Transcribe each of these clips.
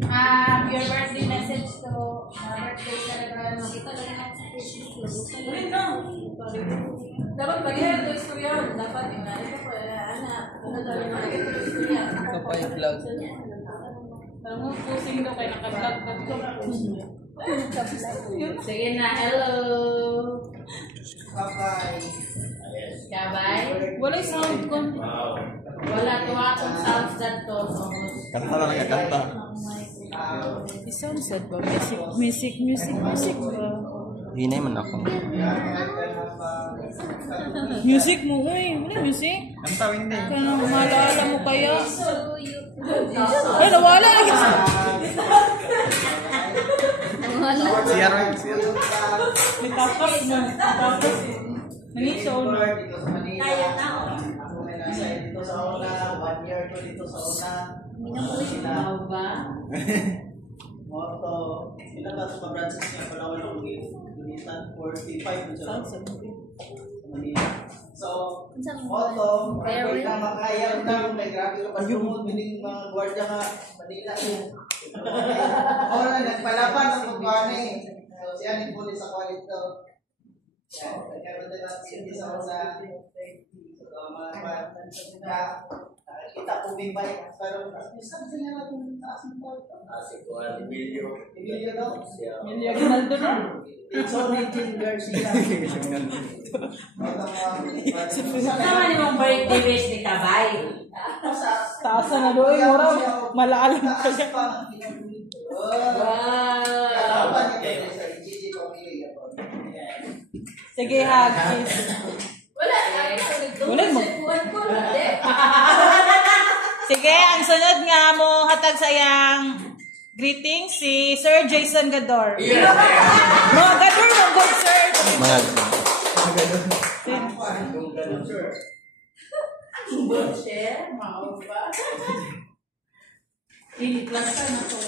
Your birthday message to birthday celebration. Kita lang natin sa Facebook. Ulit na. Dapat bagay ito istorya. Dapat yung anak. Ano daw yung mga istorya. Ito pa yung vlog. Tama, posing daw kayo naka-vlog. Sige na, hello. Bye-bye. Kabay. Wala yung sound ko. Wala tuwa akong sounds that to. Kanta na nagkakanta. Sound set ba? Music ba? Hinay man ako. Music mo, uy. Wala music. Kanta, hindi. Kaya maalala mo kaya? Ay, nawala lagi. Siya. Nagtapas na. Nangiso na. Kaya na. Dito sa una, 1 year ko dito sa una. Minaw ba? Moto, pinaka sa branches niya pala wala kong gunitan 45 sa Manila. So, moto, kaya na makaya na may grabe ka pa yung bining mga gwardiya nga Manila yun. Ora nagpalaban ang pagkuhan eh. So, siya ni pulis sa kwalit to. Nagkaroon din natin sa mga kita po may bike pero minsan sila natin taas ng bike. Emilio daw. Emilio Ginaldo na. So, 19 Garcia. Sama ni mong birthday wish ni Kabay. Taasa na doon. Malalim ka yan. Sige, Hagis. Wala mo. Sige, ang sunod nga mo hatag sayang greeting si Sir Jason Gador. Mga Gador mo, good sir. Mga Good share, mao ba? Initlas ka na to.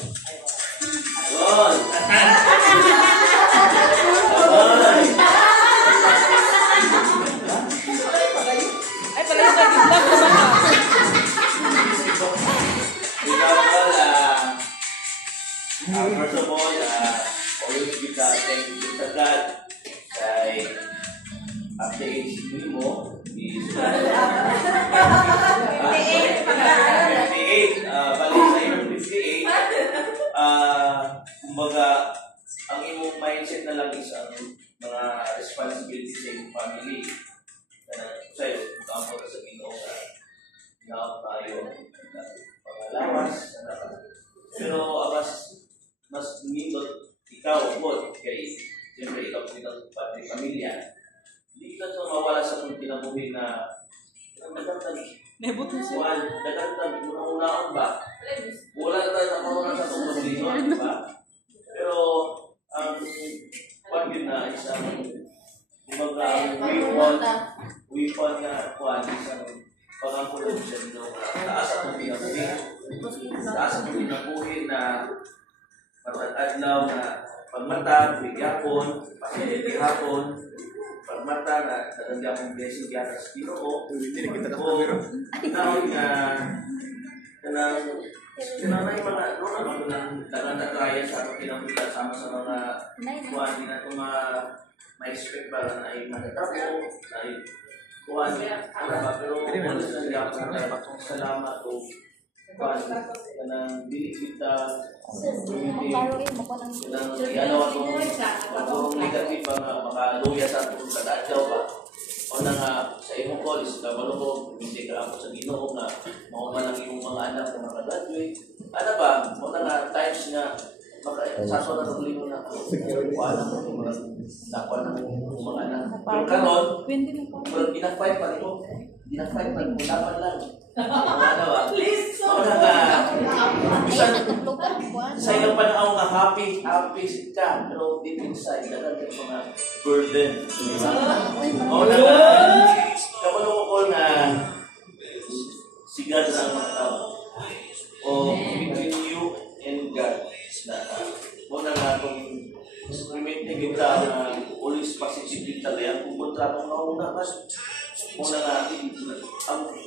Ay, pala yung vlog naman ka. First of all, always give that thank you to God kay after age mo is 58, balik sa iyo 58, kumbaga, ang imong mindset na lang is ang mga responsibility sa iyong family. Sa'yo, kampo ka sa Ginoo na inaap tayo pangalawas. Pero mas nindot ikaw po kay siyempre ikaw pinag pamilya. Hindi ka ito mawala sa kung tinabuhin na nagkantag Nebot mo siya. nagkantag unang-unaan ba? Wala na tayo nakuha sa itong pamilya, di ba? Pero ang pag yun na isang kumbaga weapon na kuhan isang pangangkulong siya nito taas ang tinabuhin. Taas ang tinabuhin na adlaw na pagmata, bigyapon, pasilipihapon, pagmata na tatanggapong blessing yata sa Ginoo, o naon nga kanang mga nananatrayan sa ating pinamulta sama sa mga kuhan din na itong ma-expect ba na ay matatabo, na ay kuhan pero wala sa nagyapon na salamat o kuhan kanang dili kita kanang ialaw atong negative ba makaluya sa atong kadadyaw ba o na nga sa imong call is kabalo ko hindi ka ako sa Ginoo nga mauman ang imong mga anak na makagraduate ano ba mo na nga times nga saso na tuloy na wala mo yung mga nakwa na mga anak pero karon pero ginag-fight pa ito ginag-fight pa ito dapat lang ano ba sa ilang panahon nga happy ka pero deep inside dagan ka mga burden di ba o na kabalo ko na si God ang makatao o between you and God na mo na nga kung implementing kita na always positive kita kaya kung kontratong nauna mas mo na nga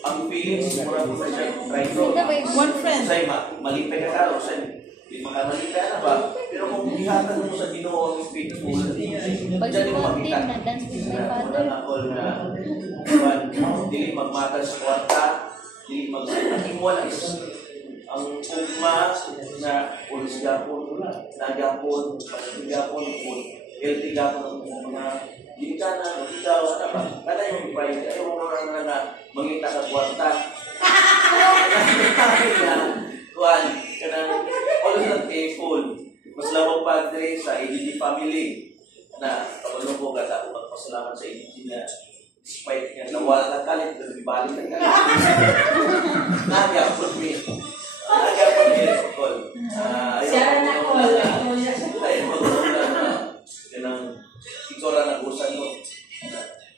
ang feelings mura ko na siya try to One friend. say malipay ka karo say Makamali ka na ba? Pero kung ihatan mo sa Ginoo ang faithful, dyan yung makita. Dili magmatal sa kwarta, dili mag-imuan ang ugma na ulis gapon, nagapon, pasigapon, healthy gapon ang mga hindi ka na, ikaw, ano ba? Kada yung pride, ayaw mo na mangita sa kwarta. Kuhan, ka na, always not careful. Mas lawang padre sa ADD family na kapag ko ka ako magpasalamat sa ADD na despite nga nawala ka kalit, nabibalik ka kalit. Nagyapon me. Nagyapon me, call. Siya na call. Ayaw mo ganang ikaw na nag-usan mo.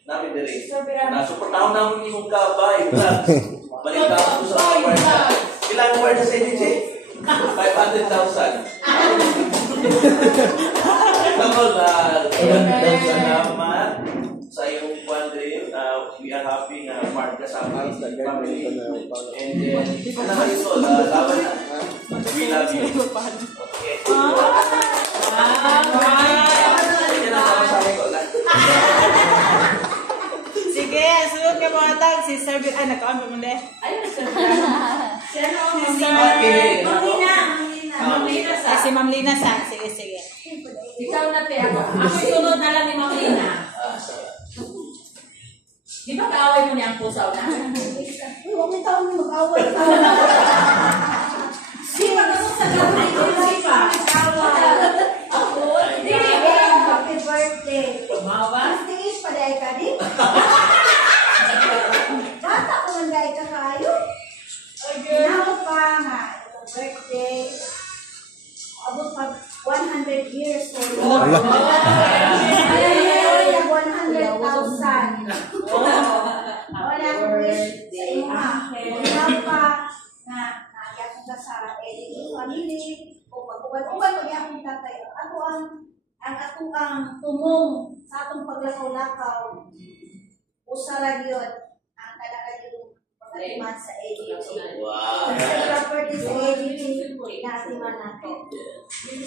Namin dire. Nasuportahan namin yung kabay. Balik ka ako sa kwarta. Ilang kwarta sa ADD? 500,000. Tamol na. Salamat sa iyong quadrille. We are happy na part ka sa aming family. And then, ano naman ito? Laban na. We love you. Okay. Sige, sunod ka mga tag. Si Sir Ay, nagkaan pa mo na. Ayun, Sir. Siya na ako. Okay. Mamlina sa. Si Ma'am Lina sa. Sige, sige. Ikaw na, te. Ako sunod na lang ni Mamlina. Di ba kaaway mo niya ang pusaw na? Huwag may taong mag-awal. Sipa na sa gawin ko. Sipa. Ako. Happy birthday. Mawa? Tingis pa dahil ka din. Bata ko man dahil ka kayo. Now pa nga, itong birthday. Abot pa 100 years for you. 100,000. Wala ko wish sa iyo nga. Wala pa na nagyat ka sa editing family. O pag-uwan-uwan ko niya akong tatay. Ato ang tumong sa atong paglakaw-lakaw. Usara yun. Ang talaga yung pagkatiman sa editing. Wow. Sa birthday sa editing, natiman natin.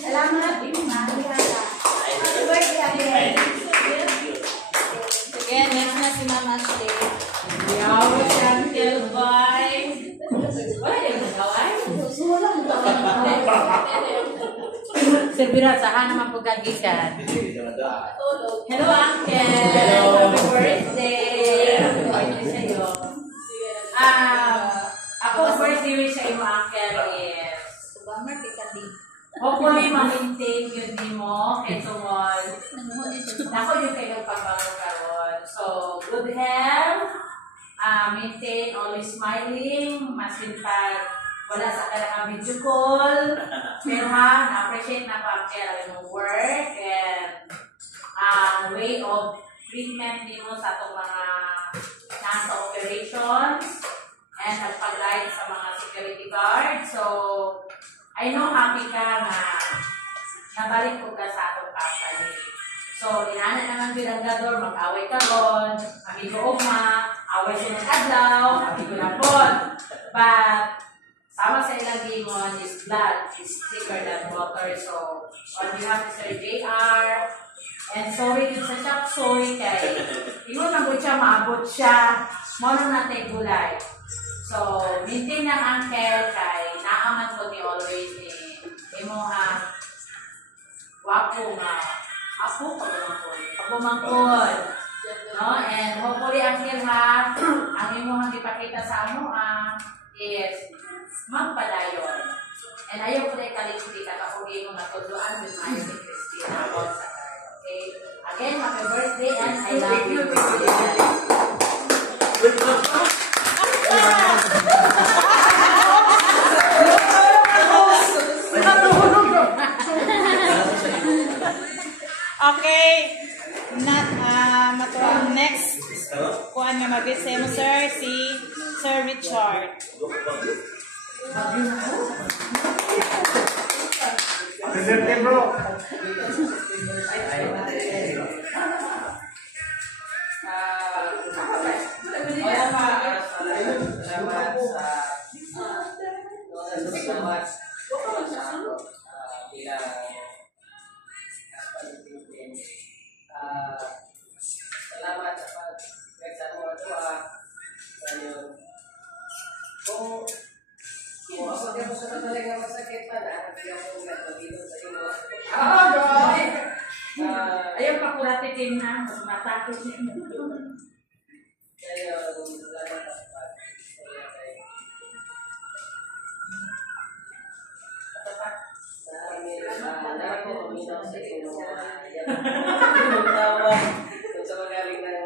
Salamat, Mahalihala. Happy birthday again. Sige, next na si Ma'am Ashley. Yaw, Uncle Boy. Wala yung nagaway. Sulang mo. Sir Bira, saan naman pagkagikan? Hello, Uncle. Happy birthday. Happy birthday sa'yo. Ako, birthday wish sa iyo, Uncle, is hopefully, ma-maintain yun din mo. Kaya sumol. Ako yung kailang pagbangon karon. So, good health. Maintain, always smiling. Masin pag wala sa kailangan video call. Pero ha, na-appreciate na pa-care yung work and way of treatment din mo sa itong mga nasa operations and nagpag-guide sa mga security guard. So, I know happy ka na nabalik ko ka sa atong company. So, inana naman bilanggador, mag-away ka ron, amigo ugma, away sunod adlaw, amigo na ron. But, sama sa ilang demon is blood, is thicker than water. So, on behalf of Sir JR, and sorry din sa Chop Soy, kay ingon na po siya, maabot siya, mono natin gulay. So, maintain ng uncle kay naaman ko ni always ni imuha wapo nga ako pagumangkod no, and hopefully uncle ha ang imuhang ipakita sa amo is magpadayon, and ayaw ko na ikalimutin ka kapugi mo matuluan with my si Christina about sa okay, again happy birthday and I love you. Okay. Matuang next. Kuan nga mag-say mo, sir, si Sir Richard. bilang pagtitin. Salamat sa pag-react mo ito. Ayun. Kung masakit mo sa talaga masakit pa na, hindi ako magpapilot sa iyo. Ayaw pa kuratikin na, matakot niya. Ayun, salamat sa pag-react. Salamat po, uminaw sa iyo. Yung tawa, kung sa magaling ng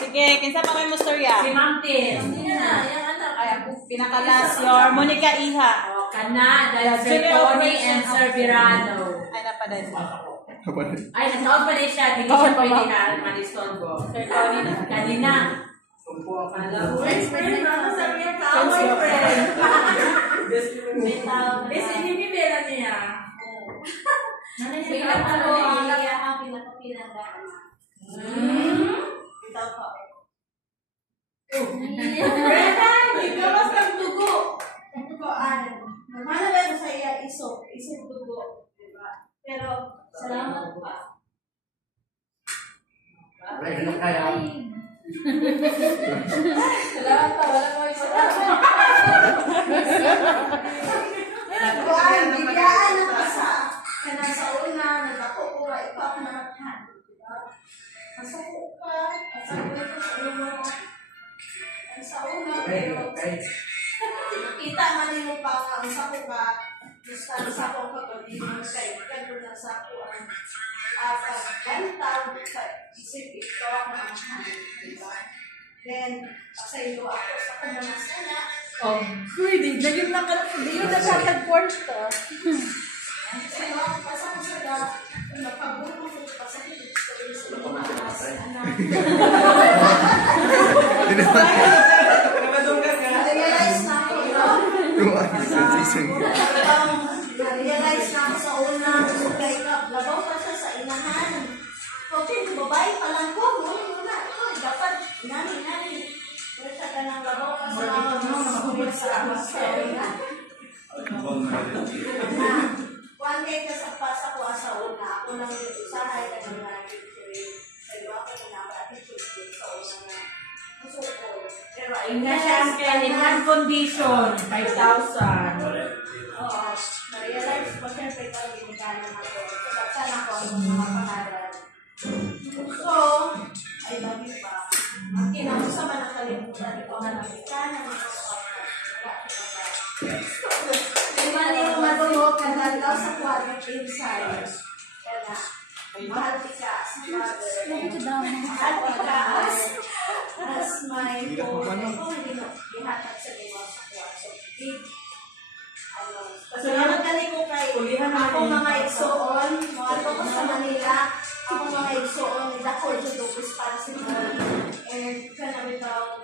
Sige, kinsa pa kayo mo storya? Si Ma'am Tis. Yan anak. Ay, ako pinakalas your Monica Iha. O, kana, dahil Sir Tony and Sir Virano. Ay, napadan. Ay, nasa-out pa din siya. Hindi siya pwede na manistongo. Sir Tony, kanina. Friend, ano sabi niya ka? My friend. Kasi binibira niya. Bigla ako ang pinakapinagdaan na. Ito po. Brenda, hindi ka mas nagdugo. Normala ba ito sa iya isog dugo, diba? Pero, salamat pa. Salamat pa, wala ko isa. Kuan, bigyan na ka sa una, nagako ko ra ikaw na naghan, diba? Masako ka, masako ka sa una. Sa una, pero nakita man nimo pa ang sako ka, gusto ang sako ka ko, di mo kay kanto na sako ang pagbantaw sa isip ikaw na ang diba? Then, pasaylo ako sa kumuna sana. Oh, pwede. Naging nakalapod. Di yun nagkakag-port to. Kasi ako pasako sa da, napabuto ko pasakit sa iyo sa mga na-realize na ako, na-realize na ako sa una, kay labaw pa siya sa inahan. Okay, babae pa lang ko, muna, ito, dapat, nani, pero siya ka ng labaw pa sa mga sa una. One day ka sa pasa ko sa una, ako lang yung usahay ka ng naging sa iyo ako na attitude sa una na musukol. Pero ayun Nga siya ang kailangan condition. 5,000. oo, na-realize ko siyempre ikaw ginigana ako. Kapagsan ako ang mga pangalan. So, I love you pa. Ang kinamusa man ang kalimutan, ikaw na nagigana, diba niyo madungo ka na daw sa quadrant inside. Kaya mahal ka as mother. Mahal ka as my phone. Ikaw hindi mo ihatag sa liwa sa quadrant. Salamat ka ko kay ako mga igsoon. Mga ko sa Manila. Ako mga igsoon. Dako dito para sa and kanami daw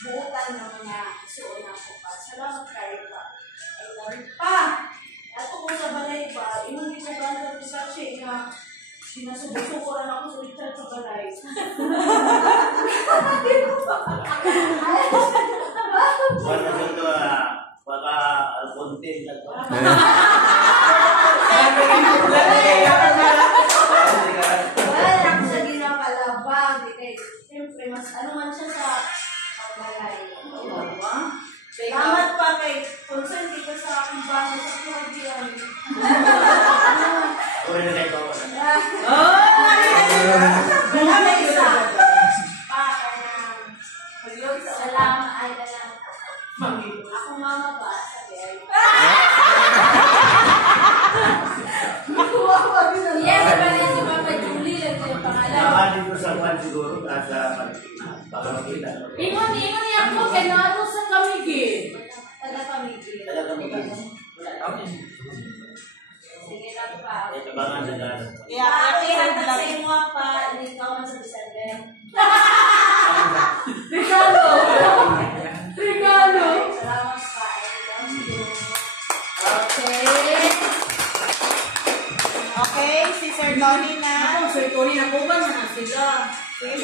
buutan ng mga igsoon ako pa. Salamat kayo pa. I love you pa. Ato ko sa balay ba, imong gituganda ko sa siya nga sinasubusukuran ako sa Richard sa balay. Baka ito, baka content na ito. Wala ako sa ginapalabang. Siyempre, mas ano man siya sa balay. Salamat pa kay concern dito sa aking bahay sa Claudian. Tuloy na kayo ako. Wala isa. Pa, kanang salamat ay salamat ako. Ako mama ba? Sabi ay. Yes, pala si Papa Julie. Lang yung pangalan. Nakakalin ko sa kwan siguro at sa baka makita. Ingon niya po, kenado sa kamigi. Taga-pamigil. Sige lang pa. Ito ba nga na Pakihan na sa inyo pa, hindi ka man sa December. Regalo! Regalo! Salamat pa. I love you. Okay. Okay, si Sir Tony na. Ako, Sir Tony, nakuha na sila.